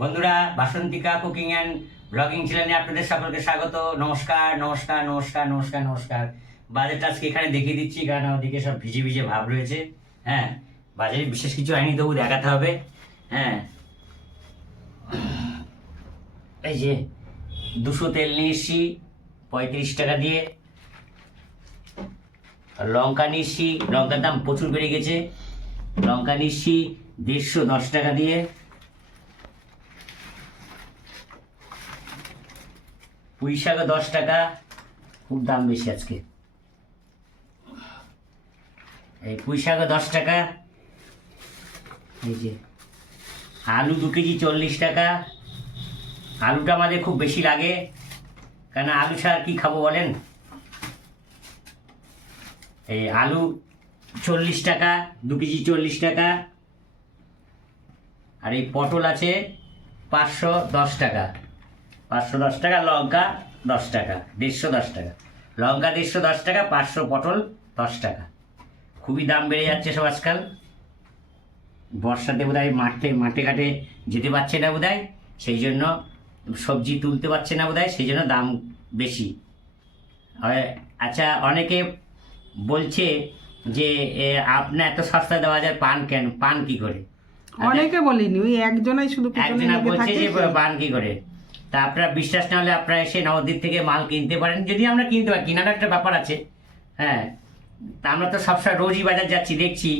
বন্ধুরা, Basantika cooking and blogging চ্যানেলে আপনাদের সকলকে স্বাগত। নমস্কার নমস্কার নমস্কার নমস্কার নমস্কার। বাজারটা আজকে এখানে দেখিয়ে দিচ্ছি, কারণ ওদিকে সব ভিজে ভিজে ভাব রয়েছে। হ্যাঁ, বাজারে বিশেষ কিছু আইনি, তবু দেখাতে হবে। হ্যাঁ, এই যে 200 তেল নিয়ে এসছি 35 টাকা দিয়ে। লঙ্কা নিচ্ছি, লঙ্কার দাম প্রচুর বেড়ে গেছে। লঙ্কা নিচ্ছি 110 টাকা দিয়ে। পুঁই শাকও 10 টাকা, খুব দাম বেশি আজকে। এই পুঁই শাকও 10 টাকা। এই যে আলু 2 কেজি 40 টাকা। আলুটা আমাদের খুব বেশি লাগে, কেন আলু ছাড়া কি খাবো বলেন। এই আলু 40 টাকা, 2 কেজি 40 টাকা। আর এই পটল আছে 510 টাকা। 510 টাকা। লঙ্কা 10 টাকা, 110 টাকা। লঙ্কা 110 টাকা, 500 পটল 10 টাকা। খুবই দাম বেড়ে যাচ্ছে সব আজকাল। বর্ষাতে বোধহয় মাঠে ঘাটে যেতে পারছে না বোধহয়, সেই জন্য সবজি তুলতে পারছে না বোধহয়, সেই জন্য দাম বেশি। আচ্ছা, অনেকে বলছে যে আপনি এত সস্তায় দেওয়া যায়, পান কেন, পান কি করে? অনেকে বলিনি, ওই একজনই শুধু পিছনে একজনা লেগে বলছে থাকে। যে পান কি করে। তা আপনারা বিশ্বাস না হলে আপনারা এসে নবদ্বীপ থেকে মাল কিনতে পারেন, যদি আমরা কিনতে পারি, কেনার একটা ব্যাপার আছে। হ্যাঁ, তা আমরা তো সবসময় রোজই বাজার যাচ্ছি, দেখছি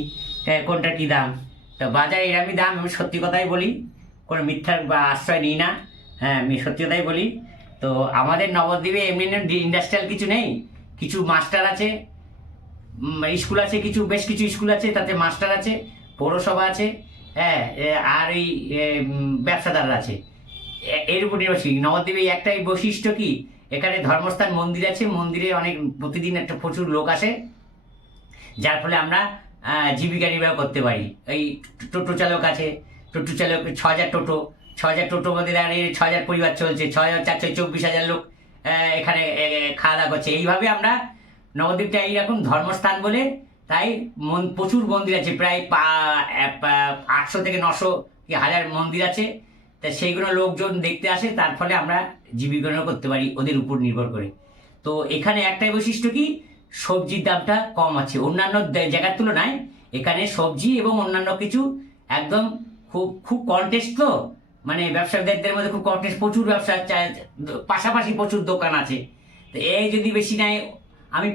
কোনটা কি দাম। তো বাজারে এরকমই দাম, আমি সত্যি কথাই বলি, কোনো মিথ্যার বা আশ্রয় নিই না। হ্যাঁ, আমি সত্যি কথাই বলি। তো আমাদের নবদ্বীপে এমনি ইন্ডাস্ট্রিয়াল কিছু নেই, কিছু মাস্টার আছে, স্কুল আছে, বেশ কিছু স্কুল আছে, তাতে মাস্টার আছে, পৌরসভা আছে। হ্যাঁ, আর এই ব্যবসাদাররা আছে। এর উপর নির্ভরশীল নবদ্বীপে একটাই বৈশিষ্ট্য কি, এখানে ধর্মস্থান মন্দির আছে, মন্দিরে অনেক প্রতিদিন একটা প্রচুর লোক আসে, যার ফলে আমরা জীবিকা নির্বাহ করতে পারি। এই টোটো চালক আছে, টোটো চালক 6,000 টোটো, 6,000 টোটোর মধ্যে দাঁড়িয়ে 6,000 পরিবার চলছে, 6,400 24,000 লোক এখানে খাওয়া দাওয়া করছে। এইভাবে আমরা নবদ্বীপটা এইরকম ধর্মস্থান বলে, তাই প্রচুর মন্দির আছে, প্রায় 800 থেকে 900 কি 1000 মন্দির আছে। তা সেইগুলো লোকজন দেখতে আসে, তার ফলে আমরা জীবিকা নির্বাহ করতে পারি ওদের উপর নির্ভর করে। তো এখানে একটাই বৈশিষ্ট্য কি, সবজির দামটা কম আছে অন্যান্য জায়গার তুলনায়। এখানে সবজি এবং অন্যান্য কিছু একদম খুব খুব কন্টেস্ট, তো মানে ব্যবসায়ীদের মধ্যে খুব কন্টেস্ট, প্রচুর ব্যবসা, পাশাপাশি প্রচুর দোকান আছে। তো এই যদি বেশি নেয়, আমি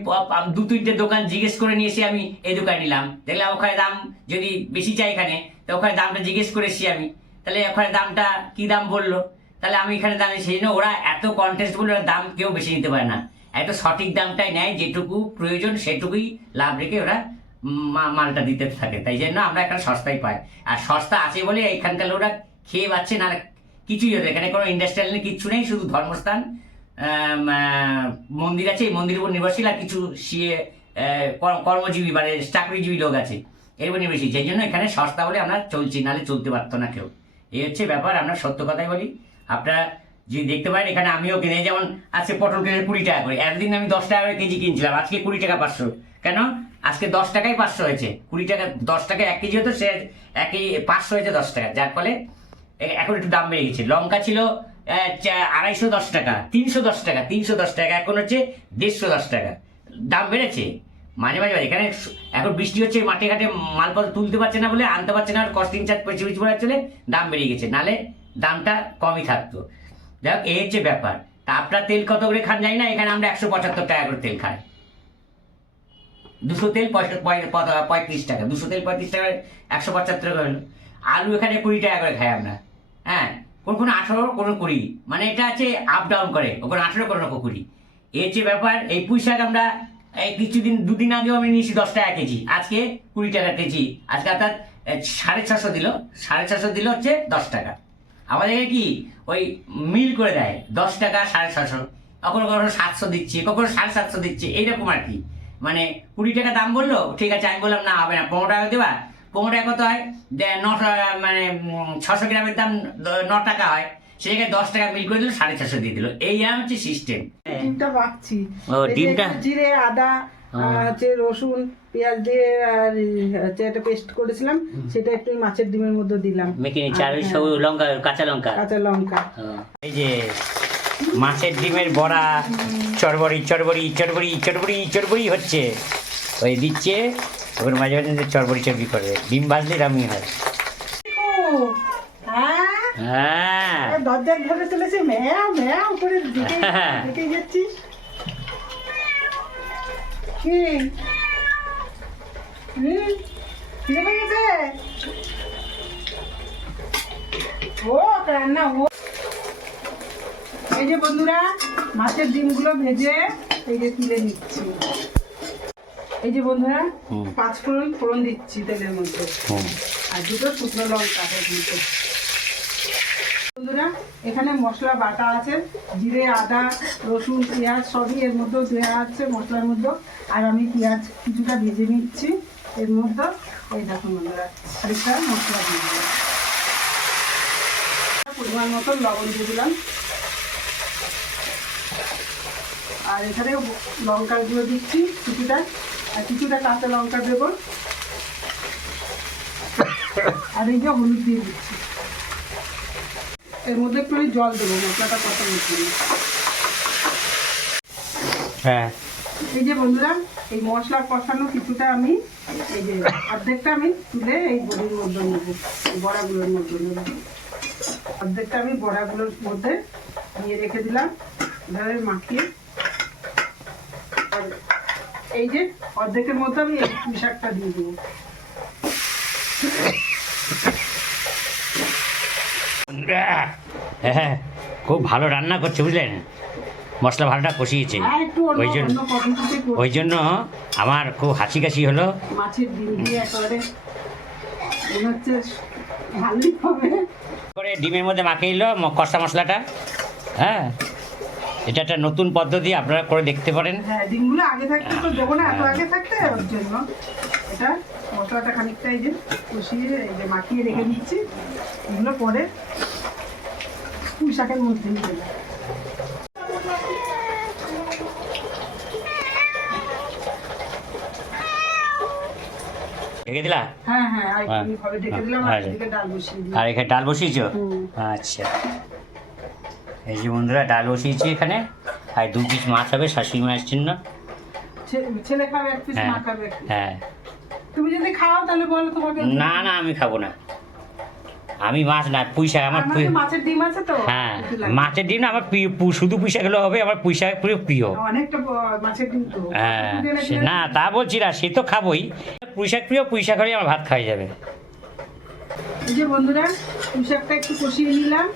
2-3টে দোকান জিজ্ঞেস করে নিয়ে এসে আমি এই দোকানে নিলাম, দেখলাম ওখানে দাম যদি বেশি চাই এখানে, তো ওখানে দামটা জিজ্ঞেস করে এসেছি আমি, তাহলে ওখানে দামটা কি দাম বললো, তাহলে আমি এখানে দাম, সেই জন্য ওরা এত কন্টেস্ট বলে ওরা দাম কেউ বেশি নিতে পারে না। এত সঠিক দামটাই নেয়, যেটুকু প্রয়োজন সেটুকুই লাভ রেখে ওরা মালটা দিতে থাকে। তাই জন্য আমরা এখানে সস্তায় পাই, আর সস্তা আছে বলে এখানকার লোকরা খেয়ে পাচ্ছে না। কিছুই হতো এখানে, কোনো ইন্ডাস্ট্রিয়াল নেই, কিচ্ছু নেই, শুধু ধর্মস্থান, মন্দির আছে, এই মন্দিরের উপর নির্ভরশীল, আর কিছু কর্মজীবী মানে চাকরিজীবী লোক আছে, এর উপর নির্ভরশীল। সেই জন্য এখানে সস্তা বলে আমরা চলছি, নাহলে চলতে পারতো না কেউ। এই হচ্ছে ব্যাপার, আমরা সত্য কথাই বলি। আপনারা যদি দেখতে পারেন, এখানে আমিও কিনে, যেমন আজকে পটল কেজি 20 টাকা করে, একদিন আমি 10 টাকা করে কেজি কিনছিলাম, আজকে 20 টাকা 500। কেন? আজকে 10 টাকায় 500 হয়েছে, 20 টাকা 10 টাকায় 1 কেজি হতো, সে 1 কেজি 500 হয়েছে 10 টাকা, যার ফলে এখন একটু দাম বেড়ে গেছে। লঙ্কা ছিল 250 টাকা, 310 টাকা, 310 টাকা, এখন হচ্ছে 150 টাকা। দাম বেড়েছে মাঝে মাঝে। এখানে এখন বৃষ্টি হচ্ছে, মাঠে ঘাটে মালপত্র তুলতে পারছে না বলে, আনতে পারছে না, কস্টিং চার্জ পেছু পিছু পড়ে চলে দাম বেড়ে গেছে, নালে দামটা কমই থাকতো। যাই হোক, এই হচ্ছে ব্যাপার। তা আপনার তেল কত করে খান জানি না, এখানে আমরা 175 টাকা করে তেল খাই। 200 তেল 35 টাকা, 200 তেল 35 টাকা, 175 টাকা হলো। আলু এখানে 20 টাকা করে খাই আমরা। হ্যাঁ, কোনো 18, কোনো 20, মানে এটা আছে আপ ডাউন করে, ওখানে 18, কোনো 20। এই হচ্ছে ব্যাপার। এই পুঁই শাক আমরা এই দুদিন আগেও আমি নিয়েছি 10 টাকা কেজি, আজকে 20 টাকা কেজি। আজকে অর্থাৎ 650 দিল, 650 দিল হচ্ছে 10 টাকা। আমাদের কি ওই মিল করে দেয়, 10 টাকা 650, কখনো কখনো 700 দিচ্ছে, কখনো 750 দিচ্ছে, এইরকম আর কি। মানে 20 টাকা দাম বললো, ঠিক আছে, আমি বললাম না হবে না, 15 টাকা দেবা। 15 টাকা কত হয়, 9 মানে 600 গ্রামের দাম 9 টাকা হয়, সেই জায়গায় 10 টাকা মিল করে দিল, 650 দিয়ে দিল। এই হচ্ছে সিস্টেম। ডিমটা বাকছি, ও, ডিমটা জিরে আদা হচ্ছে রসুন পেঁয়াজ দিয়ে আর হচ্ছে একটা পেস্ট করেছিলাম, সেটা একটু ওই মাছের ডিমের মধ্যে দিলাম। মেখে নিচ্ছি আর ওই সব লঙ্কা, কাঁচা লঙ্কা। কাঁচা লঙ্কা। এই যে মাছের ডিমের বড়া, চড়বড়ি চড়বড়ি চড়বড়ি চড়বড়ি চড়বড়ি হচ্ছে, ওই দিচ্ছে, ওর মাঝে মাঝে চড়বড়ি চড়বড়ি করবে। ডিম ভাজলে এরকমই হয়। হ্যাঁ, দরজার ধরে চলেছে, ম্যাও ম্যাও করে দিকে যাচ্ছিস কি? খিদে পেয়ে গেছে? ও রান্না ও। এই যে বন্ধুরা, মাছের ডিমগুলো ভেজে এই যে তুলে নিচ্ছি। এই যে বন্ধুরা, 5 ফোড়ন দিচ্ছি তেলের মধ্যে, আর 2টো শুকনো লঙ্কা দিচ্ছি। বন্ধুরা, এখানে মশলা বাটা আছে, জিরে, আদা, রসুন, পেঁয়াজ সবই এর মধ্যে দেওয়া আছে মশলার মধ্যে। আর আমি পেঁয়াজ কিছুটা ভেজে নিচ্ছি এর মধ্যে। এই দেখুন বন্ধুরা, আরেকটা মশলা দিয়ে দিলাম, পরিমাণ মতো লবণ দিয়ে দিলাম। আর এখানে লঙ্কার গুঁড়ো দিচ্ছি কিছুটা, আর কিছুটা কাঁচা লঙ্কা দেবো, আর এই যে হলুদ দিয়ে দিচ্ছি। এর মধ্যে একটু জল দেবো মশলাটা কষানোর জন্য। হ্যাঁ, এই যে বন্ধুরা, এই মশলা কষানো কিছুটা আমি এই যে অর্ধেকটা আমি তুলে এই বড়ির মধ্যে নেবো, বড়াগুলোর মধ্যে নেবো। অর্ধেকটা আমি বড়াগুলোর মধ্যে দিয়ে রেখে দিলাম, এভাবে মাখিয়ে। আর এই যে অর্ধেকের মধ্যে আমি এই পুঁই শাকটা দিয়ে দেবো। হ্যাঁ, খুব ভালো রান্না করছে বুঝলেন, মশলা ভালোটা কষিয়েছে, ওই জন্য আমার খুব হাসি কাশি হলো। মাছের ডিম দিয়ে একেবারে মনে হচ্ছে ভালোই হবে। করে ডিমের মধ্যে মাখিয়ে নিল কষা মশলাটা। হ্যাঁ, এটা একটা নতুন পদ্ধতি, আপনারা করে দেখতে পারেন। হ্যাঁ, ডিমগুলো আগে থাকতে তো দেবো না, এত আগে থাকতে, ওর জন্য এটা মশলাটা খানিকটা এই যে কষিয়ে এই যে মাখিয়ে রেখে দিচ্ছি। এগুলো পরে পুঁই শাকের মধ্যে দিয়ে দেবো। ঢেকে দিলা? হ্যাঁ হ্যাঁ, আর এইভাবে ঢেকে দিলাম, আর এদিকে ডাল বসিয়ে দিলাম। আর এখানে ডাল বসিয়েছো? আচ্ছা, এই যে বন্ধুরা ডাল বসিয়েছি এখানে, আর 2 পিস মাছ হবে শাশুড়ি মায়ের জন্য। ছেলে খাবে 1 পিস, মা খাবে 1 পিস। হ্যাঁ, তুমি যদি খাও তাহলে বলো তোমাকে। না না, আমি খাবো না, আমি মাছ না, পুঁই শাক আমার মাছের ডিম আছে তো। হ্যাঁ, মাছের ডিম না আমার প্রিয়, শুধু পুঁই শাক হলে হবে, আমার পুঁই শাক প্রিয়। অনেকটা মাছের ডিম তো। হ্যাঁ, না তা বলছি না, সে তো খাবোই, পুঁই শাক প্রিয়, পুঁই শাক হলে আমার ভাত খাওয়া যাবে। এই যে বন্ধুরা, পুঁই শাকটা একটু কষিয়ে নিলাম,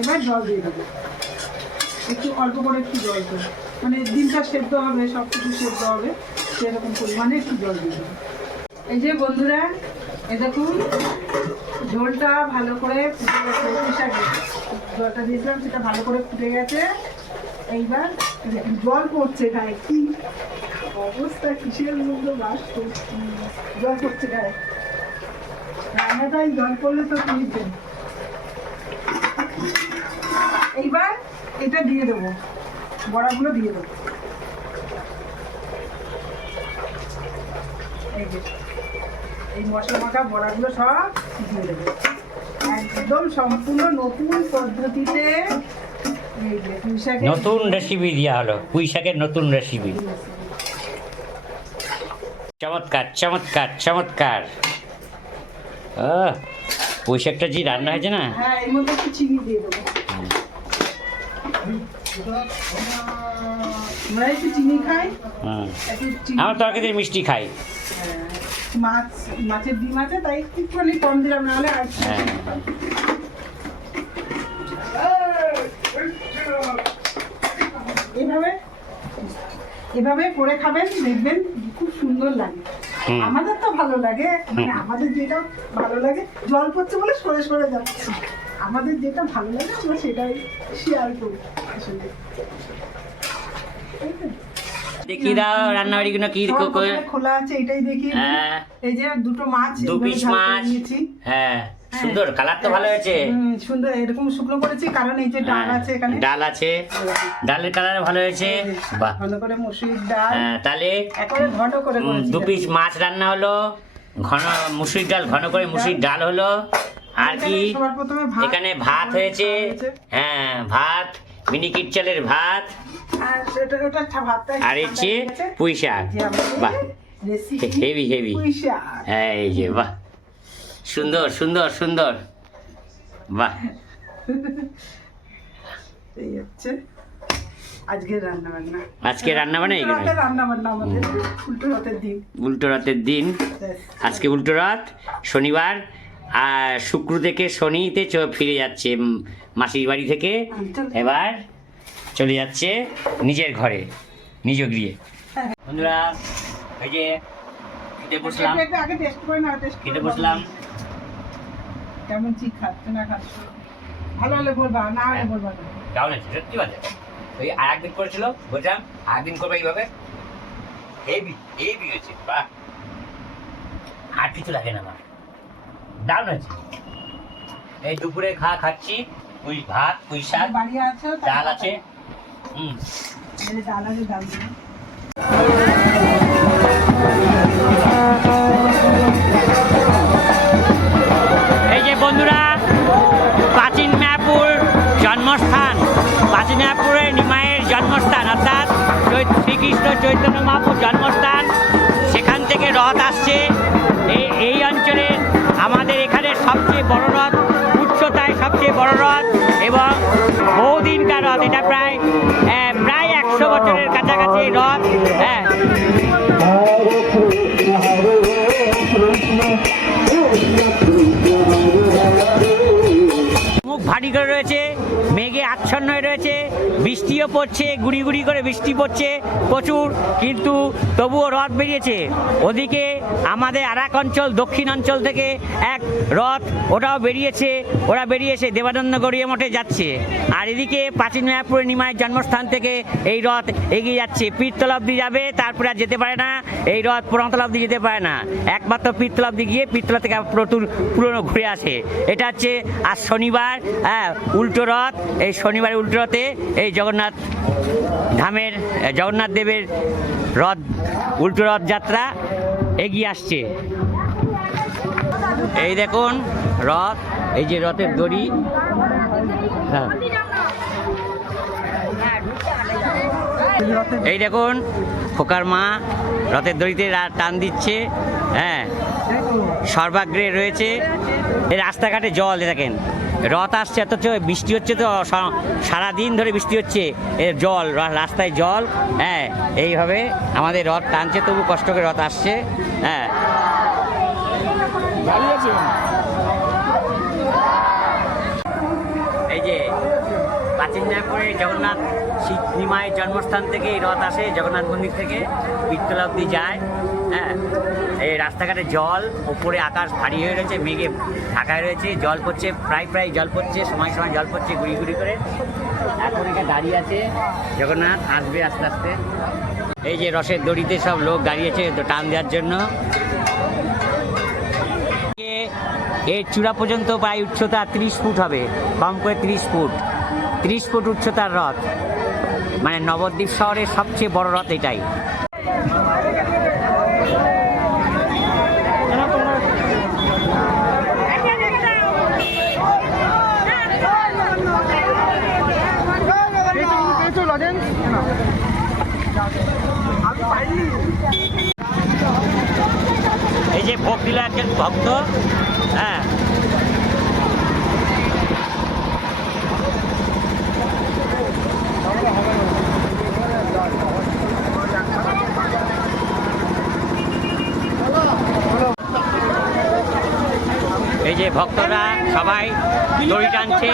এবার জল দিয়ে দেবো, একটু অল্প করে একটু জল দেবো, মানে ডিমটা সেদ্ধ হবে, সব কিছু সেদ্ধ হবে, সেরকম পরিমাণে একটু জল দিয়ে দেবো। এই যে বন্ধুরা, এ দেখুন ঝোলটা ভালো করে ফুটে গেছে, পুঁই শাকে জলটা দিয়েছিলাম সেটা ভালো করে ফুটে গেছে। এইবার দেখুন জল পড়ছে গায়ে, কি অবস্থা, কিসের মধ্যে বাস করছি, জল পড়ছে গায়ে। রান্নাটাই জল পড়লে তো তুলছে। এইবার এটা দিয়ে দেবো, বড়াগুলো দিয়ে দেবো। এই যে এই মশলা মাখা বড়াগুলো সব দিয়ে দেবো, একদম সম্পূর্ণ নতুন পদ্ধতিতে। এই যে পুঁই শাকের নতুন রেসিপি দেওয়া হলো, পুঁই শাকের নতুন রেসিপি। চমৎকার চমৎকার চমৎকার। পুঁই শাকটা যে রান্না হয়েছে না। হ্যাঁ, এর মধ্যে একটু চিনি দিয়ে দেবো, আমরা একটু চিনি খাই, একটু চিনি। আমার তরকারিতে মিষ্টি খাই। মাছের ডিম আছে তাই একটুখানি কম দিলাম, নাহলে আর এভাবে করে খাবেন, দেখবেন খুব সুন্দর লাগে। আমাদের তো ভালো লাগে, মানে আমাদের যেটা ভালো লাগে, জল পড়ছে বলে সরে সরে যাচ্ছে, আমাদের যেটা ভালো লাগে আমরা সেটাই শেয়ার করি আসলে। দেখি দাও রান্না বাড়িগুলো কি খোলা আছে, এটাই দেখি। এই যে 2টো মাছ, 2 পিস মাছ। হ্যাঁ, সুন্দর কালার তো ভালো হয়েছে। সুন্দর এরকম শুকনো করেছি কারণ এই যে ডাল আছে এখানে, ডাল আছে, ডালের কালার ভালো হয়েছে। বাহ, ভালো করে মসুরির ডাল, তাহলে একেবারে ঘন করে করেছি। 2 পিস মাছ রান্না হলো, ঘন মুসুরির ডাল, ঘন করে মুসুরির ডাল হলো। আর কি সবার প্রথমে এখানে ভাত হয়েছে, হ্যাঁ ভাত, মিনিকিট চালের ভাত, আর সেটা ওটা ভাতটা আর হচ্ছে পুঁই শাক। বাহ, হেভি হেভি, এই যে বাহ, সুন্দর সুন্দর সুন্দর, বাহ। এই হচ্ছে আজকের রান্না বান্না। আজকে রান্না বান্না এইগুলো, রান্না বান্না আমাদের উল্টো রথের দিন। উল্টো রথের দিন, আজকে উল্টো রথ, শনিবার। আর শুক্র থেকে শনিতে ফিরে যাচ্ছে মাসির বাড়ি থেকে, এবার চলে যাচ্ছে নিজের ঘরে, নিজ গৃহে। বন্ধুরা এই যে খেতে বসলাম, আগে টেস্ট করে না, টেস্ট খেতে বসলাম। কেমন চিক খাচ্ছে না খাচ্ছে, ভালো হলে বলবা, না হলে বলবা না। কেমন আছে সত্যি বলে? ওই আর একদিন করেছিল, বলছিলাম আর একদিন করবে এইভাবে, হেভি হেভি হয়েছে। বাহ, আর কিছু লাগে না আমার, দারুণ আছে। এই দুপুরে খাচ্ছি পুঁই ভাত, পুঁই শাক, বাড়ি আছে, ডাল আছে। ডাল আছে, ডাল দিন। এই যে বন্ধুরা, প্রাচীন মায়াপুর জন্মস্থান, প্রাচীন মায়াপুরের নিমাইয়ের জন্মস্থান, অর্থাৎ শ্রীকৃষ্ণ চৈতন্য মহাপুর জন্মস্থান। সেখান থেকে রথ আসছে এই অঞ্চলের, আমাদের এখানে সবচেয়ে বড় রথ, উচ্চতায় সবচেয়ে বড় রথ এবং বহুদিনকার রথ। এটা প্রায় 100 বছরের কাছাকাছি রথ। হ্যাঁ, মুখ ভারী করে রয়েছে, মেঘে আচ্ছন্ন হয়ে রয়েছে, বৃষ্টিও পড়ছে, গুড়ি গুড়ি করে বৃষ্টি পড়ছে প্রচুর, কিন্তু তবুও রথ বেরিয়েছে। ওদিকে আমাদের আর এক অঞ্চল, দক্ষিণ অঞ্চল থেকে এক রথ, ওটাও বেরিয়েছে, ওরা বেরিয়েছে দেবানন্দ গড়িয়া মঠে যাচ্ছে। আর এদিকে প্রাচীন মায়াপুরের নিমাইয়ের জন্মস্থান থেকে এই রথ এগিয়ে যাচ্ছে, পীরতলা অব্দি যাবে, তারপরে আর যেতে পারে না এই রথ, পুরনতলা অব্দি যেতে পারে না, একমাত্র পীরতলা অব্দি গিয়ে পীরতলা থেকে পুরনো ঘুরে আসে। এটা হচ্ছে আজ শনিবার, হ্যাঁ উল্টো রথ। এই শনিবার উল্টো রথে এই জগন্নাথ ধামের, জগন্নাথ দেবের রথ, উল্টো রথ যাত্রা এগিয়ে আসছে। এই দেখুন রথ, এই যে রথের দড়ি, হ্যাঁ এই দেখুন খোকার মা রথের দড়িতে টান দিচ্ছে। হ্যাঁ, সর্বাগ্রে রয়েছে। এই রাস্তাঘাটে জল দেখেন, রথ আসছে, অথচ বৃষ্টি হচ্ছে, তো সারাদিন ধরে বৃষ্টি হচ্ছে, এর জল, রাস্তায় জল। হ্যাঁ, এইভাবে আমাদের রথ টানছে, তবু কষ্ট করে রথ আসছে। হ্যাঁ, এই যে প্রাচীন মায়াপুরে জগন্নাথ নিমাইয়ের জন্মস্থান থেকে এই রথ আসে, জগন্নাথ মন্দির থেকে পীরতলা অব্দি যায়। হ্যাঁ, এই রাস্তাঘাটে জল, ওপরে আকাশ ভারী হয়ে রয়েছে, মেঘে ঢাকায় রয়েছে, জল পড়ছে, প্রায় জল পড়ছে, সময় সময় জল পড়ছে গুড়ি গুড়ি করে। এখন এখানে দাঁড়িয়ে আছে জগন্নাথ, আসবে আস্তে আস্তে। এই যে রথের দড়িতে সব লোক দাঁড়িয়েছে টান দেওয়ার জন্য। এর চূড়া পর্যন্ত প্রায় উচ্চতা 30 ফুট হবে, কম করে 30 ফুট, 30 ফুট উচ্চতার রথ। মানে নবদ্বীপ শহরের সবচেয়ে বড় রথ এটাই। এই যে ভোগ দিল একজন ভক্ত। হ্যাঁ, এই যে ভক্তরা সবাই দড়ি টানছে।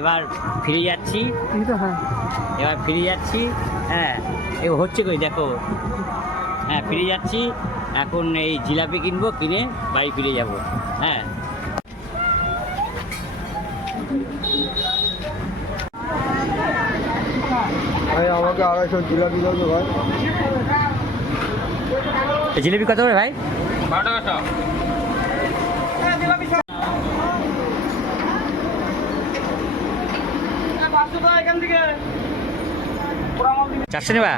এবার ফিরে যাচ্ছি, এই তো হ্যাঁ এবার ফিরে যাচ্ছি। হ্যাঁ এ হচ্ছে কই দেখো, হ্যাঁ ফিরে যাচ্ছি। এখন এই জিলাপি কিনবো, কিনে বাড়ি ফিরে যাব। হ্যাঁ ভাই আমাকে 250 জিলাপি দাও তো ভাই। জিলাপি কত করে ভাই? 12 টাকা। চারশো নেবা?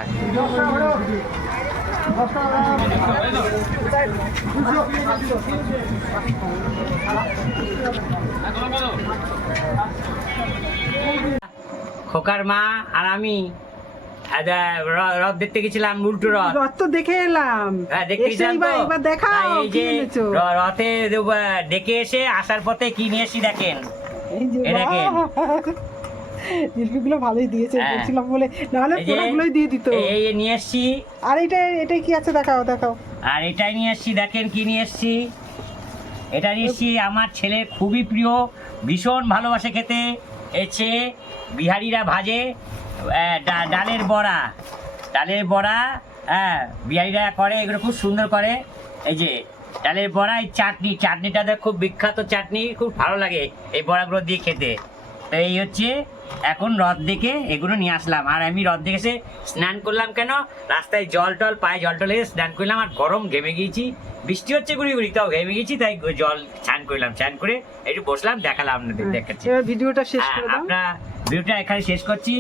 খোকার মা আর আমি রথ দেখতে গেছিলাম, উল্টো রথ। রথ তো দেখে এলাম। হ্যাঁ দেখতে এসে গেছিলাম তো। এবার দেখাও তাই এই কি যে এনেছো। রথে ডেকে এসে আসার পথে কি নিয়ে এসি দেখেন। এই যে এই দেখেন। জিলিপিগুলো ভালোই দিয়েছে হ্যাঁ। বলছিলাম বলে, নাহলে এই যে, পোড়াগুলোই দিয়ে দিত। এই নিয়ে এসছি। আর এটাই কি আছে দেখাও দেখাও। আর এটাই নিয়ে এসছি, দেখেন কি নিয়ে এসছি। এটা নিয়ে এসছি আমার ছেলের খুবই প্রিয়, ভীষণ ভালোবাসে খেতে। এছে বিহারিরা ভাজে ডালের বড়া, ডালের বড়া। হ্যাঁ বিহারিরা করে, এগুলো খুব সুন্দর করে। এই যে ডালের বড়া, এই চাটনিটা খুব বিখ্যাত চাটনি, খুব ভালো লাগে এই বড়াগুলো দিয়ে খেতে। তো এই হচ্ছে, এখন রথ দেখে এগুলো নিয়ে আসলাম। আর আমি রথ দেখে এসে স্নান করলাম, কেন রাস্তায় পায়ে জল টল এসে স্নান করলাম। আর গরম ঘেমে গিয়েছি, বৃষ্টি হচ্ছে গুড়ি গুড়ি, তাও ঘেমে গিয়েছি, তাই জল স্নান করলাম। স্নান করে একটু বসলাম, দেখালাম আপনাদের, দেখাচ্ছি। এবার ভিডিওটা শেষ করে দাও। আমরা ভিডিওটা এখানে শেষ করছি।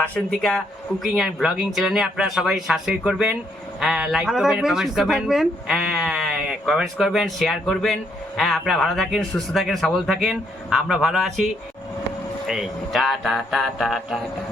বাসন্তিকা কুকিং অ্যান্ড ব্লগিং চ্যানেলে আপনারা সবাই সাবস্ক্রাইব করবেন, লাইক ভালো করবেন, থাকবেন, কমেন্টস সুস্থ করবেন, থাকবেন। কমেন্টস করবেন, শেয়ার করবেন। আপনারা ভালো থাকেন, সুস্থ থাকেন, সবল থাকেন। আমরা ভালো আছি। এই টা টা টা টা টা টা।